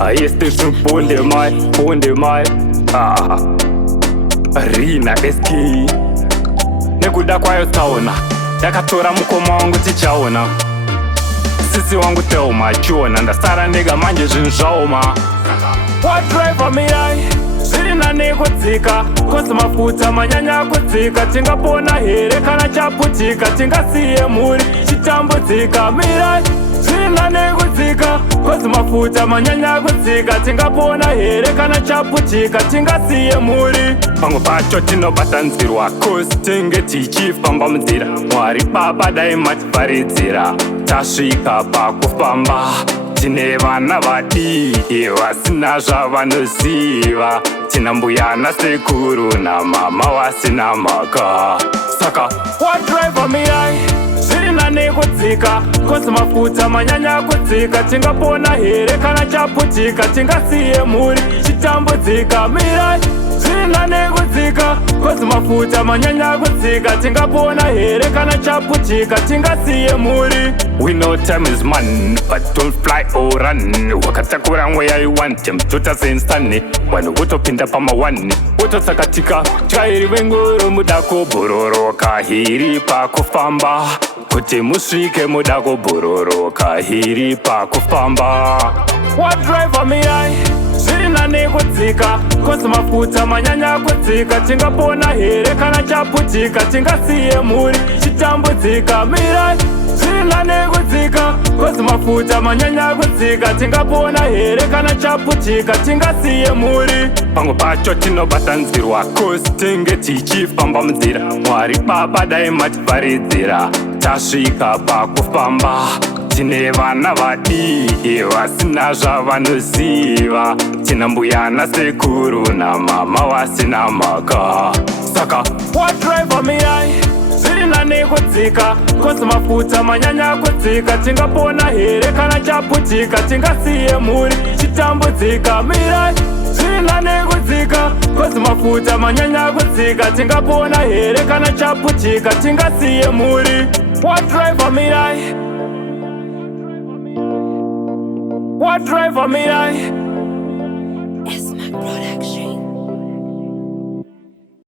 Ayestation ponde mai Rina SK nekuda kwayo taona yakatora mukoma wangu tichaona sisi wangu teoma chiona ndasara ndega manje zvinhu zvaoma wadriver mirai zviri nanekudzika kosi mafuta manyanya kudzika tingapona here kana chaputika tingasiye mhuri chitambudzika mirai zviri nanekudzika kosi mafuta manyanya kudzika tingapona here kana chaputika tingasiye mhuri pamwe pacho tinobatanzirwa kosi tinge tichifamba munzira mwari baba dai mativharidzira tasvika pakufamba tine vana vadiki vasina zvavanoziva tina mbuya nasekuru namama vasina mhaka saka wadriver mirai zviri nanekudzika kosi mafuta manyanya kudzika tingapona here kana chaputika tingasiye mhuri chitambudzika mirai zviri nanekudzika kosi mafuta manyanya kudzika tingapona here kana chaputika tingasiye mhuri. We know time is money, but don't fly or run. Wakatakura mweya you want him, tota sensane vanhu votopinda pamawani vototsakatika tyairi vengoro muda kubhororoka hiri pakufamba kuti musvike muda kubhororoka hiri pakufamba wadriver mirai zviri nanekudzika kosi mafuta manyanya kudzika tingapona here kana chaputika tingasiye mhuri chitambudzika mirai zviri nanekudzika kosi mafuta manyanya kudzika tingapona here kana chaputika tingasiye mhuri pamwe pacho tinobatanzirwa kosi tinge tichifamba munzira mwari baba dai mativharidzira tasvika pakufamba tine vana vadiki vasina zvavanoziva tina mbuya nasekuru namama vasina mhaka saka wadriver mirai zviri nanekudzika kosi mafuta manyanya kudzika tingapona here kana chaputika tingasiye mhuri chitambudzika mirai zviri nanekudzika kosi mafuta manyanya kudzika tingapona here kana chaputika tingasiye mhuri wadriver mirai wadriver mirai Esmaq production.